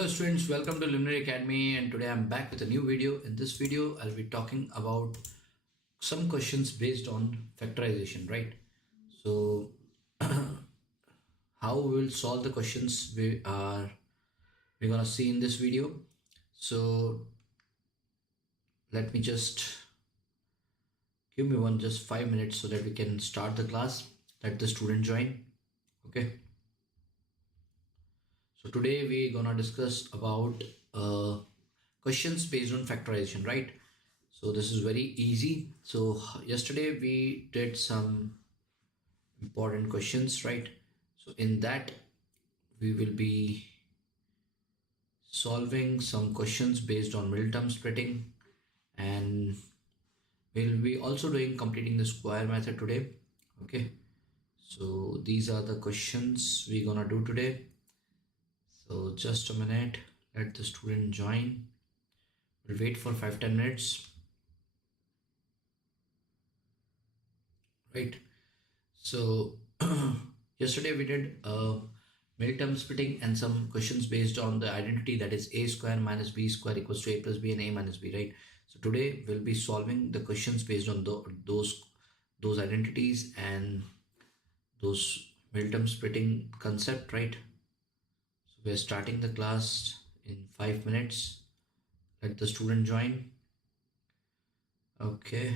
Hello students, welcome to Luminary Academy, and today I'm back with a new video. In this video, I'll be talking about some questions based on factorization, right? So how we will solve the questions we're gonna see in this video. So let me just give me just 5 minutes so that we can start the class. Let the student join. Okay. So today we're gonna discuss about questions based on factorization, right? So this is very easy. So yesterday we did some important questions, right? So in that we will be solving some questions based on middle term splitting, and we'll be also doing completing the square method today. Okay, so these are the questions we're gonna do today. So just a minute, let the student join. We'll wait for 5-10 minutes. Right. So yesterday we did middle term splitting and some questions based on the identity, that is a square minus b square equals to a plus b and a minus b, right? So today we'll be solving the questions based on those identities and those middle term splitting concept, right? So we're starting the class in 5 minutes. Let the student join. Okay.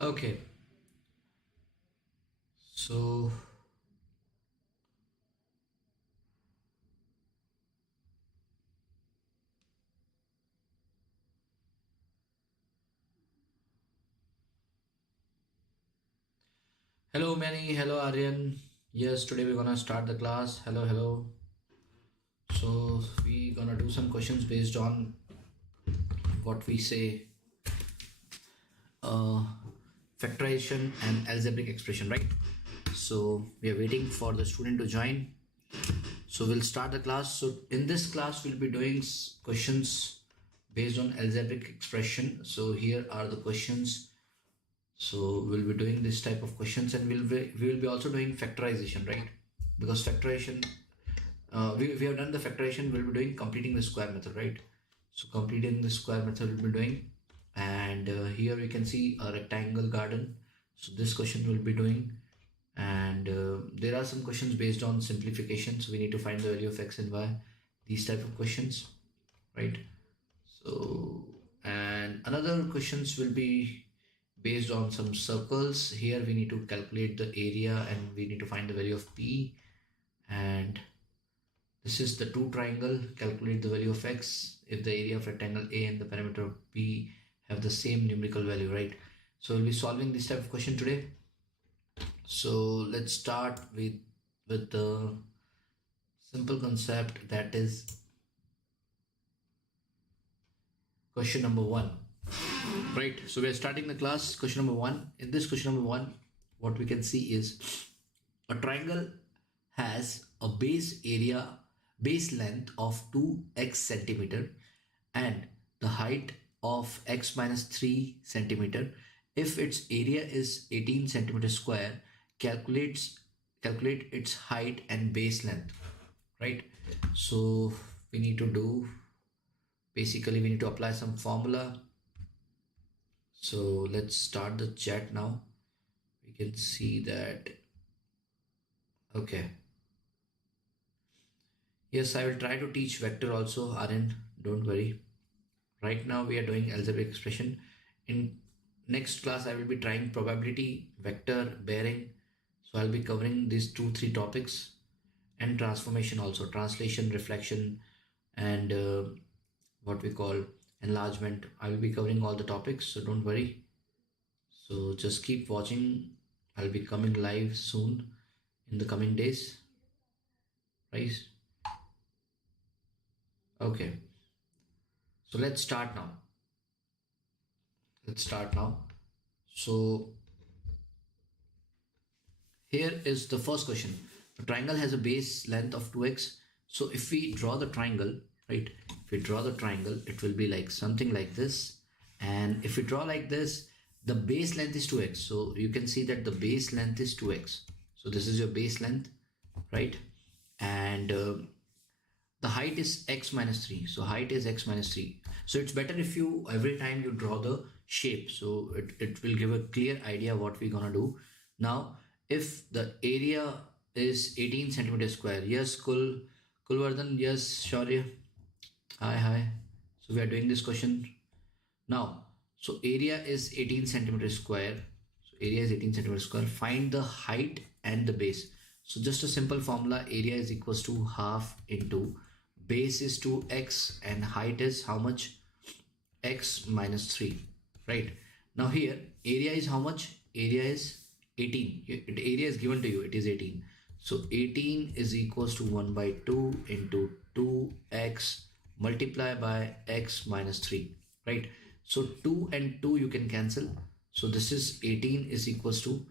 Okay. So hello Manny, hello Aryan. Yes, today we're gonna start the class. Hello, hello. So we're gonna do some questions based on what we say factorization and algebraic expression, right? So we are waiting for the student to join. So we'll start the class. So in this class we'll be doing questions based on algebraic expression. So here are the questions. So we'll be doing this type of questions, and we will be also doing factorization, right? Because factorization, we have done the factorization, we'll be doing completing the square method, right? So completing the square method we'll be doing, and here we can see a rectangle garden. So this question we'll be doing, and there are some questions based on simplification. So we need to find the value of x and y, these type of questions, right? So, and another questions will be based on some circles. Here we need to calculate the area and we need to find the value of p, and this is the two triangle. Calculate the value of x if the area of rectangle A and the perimeter of B have the same numerical value, right? So we'll be solving this type of question today. So let's start with the simple concept, that is question number 1. Right, so we are starting the class. Question number 1. In this question number 1, what we can see is a triangle has a base length of 2x centimeter and the height of x minus 3 centimeter. If its area is 18 centimeter square, calculate its height and base length, right? So we need to do, basically we need to apply some formula. So let's start the chat now. We can see that. Okay. Yes, I will try to teach vector also, Aryan. Don't worry. Right now we are doing algebraic expression. In next class I will be trying probability, vector, bearing. So I'll be covering these 2-3 topics, and transformation also, translation, reflection, and what we call enlargement. I will be covering all the topics, so don't worry. So just keep watching. I'll be coming live soon in the coming days, right? Okay, so let's start now. Let's start now. So here is the first question. A triangle has a base length of 2x. So if we draw the triangle, right? If we draw the triangle, it will be like something like this. And if we draw like this, the base length is 2x. So you can see that the base length is 2x. So this is your base length, right? And the height is x minus 3. So height is x minus 3. So it's better if you, every time you draw the shape, so it will give a clear idea what we're gonna do. Now if the area is 18 centimeters square, yes, Kulvardhan, yes, Shaurya, hi. So we are doing this question now. So area is 18 centimeters square. So area is 18 centimeters square. Find the height and the base. So just a simple formula, area is equals to half into base is 2x and height is how much? X minus 3, right? Now here area is how much? Area is 18. Area is given to you, it is 18. So 18 is equals to 1 by 2 into 2x multiply by x minus 3, right? So 2 and 2 you can cancel. So this is 18 is equals to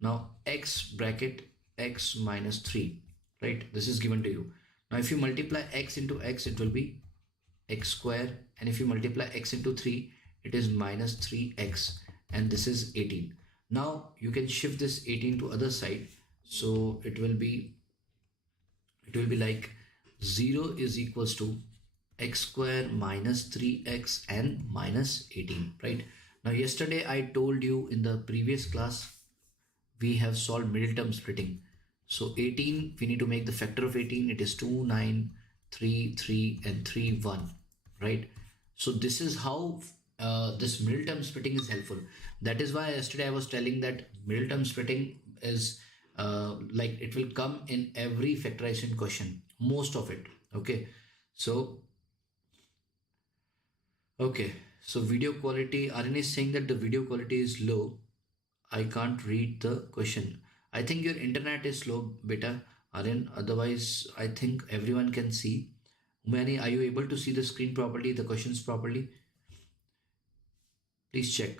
now x bracket x minus 3, right? This is given to you. Now if you multiply x into x, it will be x square, and if you multiply x into 3, it is minus 3x, and this is 18. Now you can shift this 18 to other side, so it will be like 0 is equals to x square minus 3x and minus 18, right? Now yesterday I told you in the previous class we have solved middle term splitting. So 18, we need to make the factor of 18. It is 2, 9, 3, 3 and 3, 1, right? So this is how this middle term splitting is helpful. That is why yesterday I was telling that middle term splitting is like it will come in every factorization question, most of it. Okay, so video quality, Aryan is saying that the video quality is low. I can't read the question. I think your internet is slow, beta, Aryan. Otherwise, I think everyone can see. Umani, are you able to see the screen properly, the questions properly? Please check.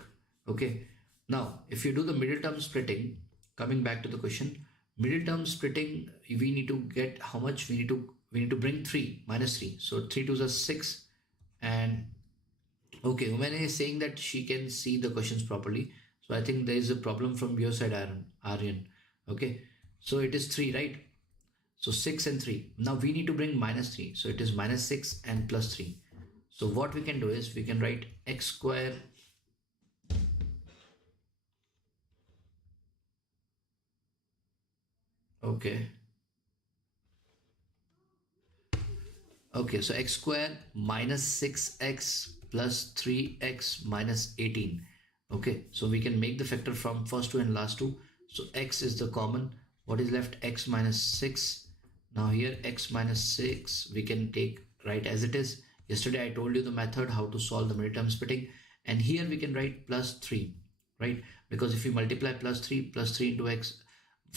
Okay. Now, if you do the middle term splitting, coming back to the question, middle term splitting, we need to get how much? We need to bring 3 minus 3. So 3 to the 6, and okay, Umani is saying that she can see the questions properly. So I think there is a problem from your side, Aryan. Okay, so it is 3, right? So 6 and 3. Now we need to bring minus 3. So it is minus 6 and plus 3. So what we can do is we can write x square okay. Okay, so x square minus 6x plus 3x minus 18. Okay, so we can make the factor from first two and last two. So x is the common. What is left? X minus 6. Now here x minus 6 we can take right as it is. Yesterday I told you the method how to solve the middle term splitting, and here we can write plus 3, right? Because if you multiply plus 3 into x,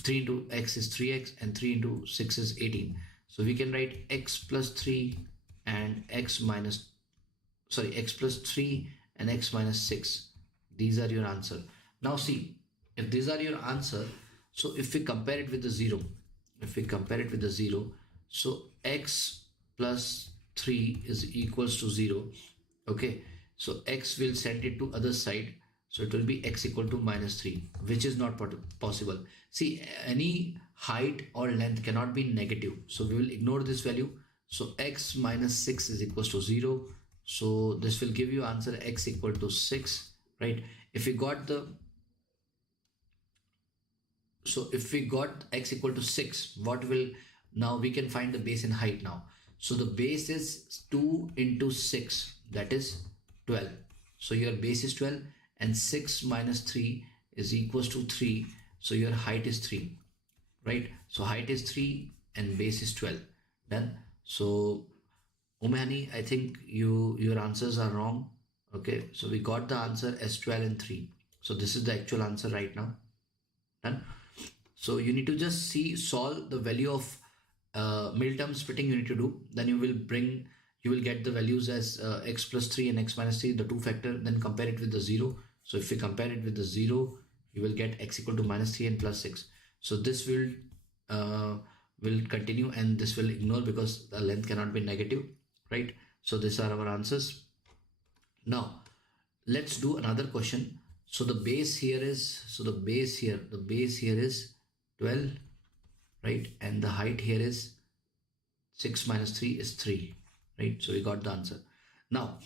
3 into x is 3x and 3 into 6 is 18. So we can write x plus 3 and x plus 3 and x minus 6. These are your answer. Now see, if these are your answer, so if we compare it with the 0, so x plus 3 is equals to 0. Okay, so x will send it to other side, so it will be x equal to minus 3, which is not possible. See, any height or length cannot be negative, so we will ignore this value. So x minus 6 is equals to 0. So this will give you answer x equal to 6, right? If we got x equal to 6, what will, now we can find the base and height now. So the base is 2 into 6, that is 12. So your base is 12 and 6 minus 3 is equals to 3. So your height is 3. right? So height is 3 and base is 12. Done. So Umehani, I think your answers are wrong. Okay, so we got the answer as 12 and 3. So this is the actual answer right now. Done. So you need to just solve the value of middle term splitting you need to do. Then you will get the values as x plus 3 and x minus 3, the two factor, then compare it with the 0. So if you compare it with the 0, you will get x equal to minus 3 and plus 6. So this will continue and this will ignore because the length cannot be negative, right? So these are our answers. Now let's do another question. So the base here is, the base here is 12, right? And the height here is 6 minus 3 is 3, right? So we got the answer. Now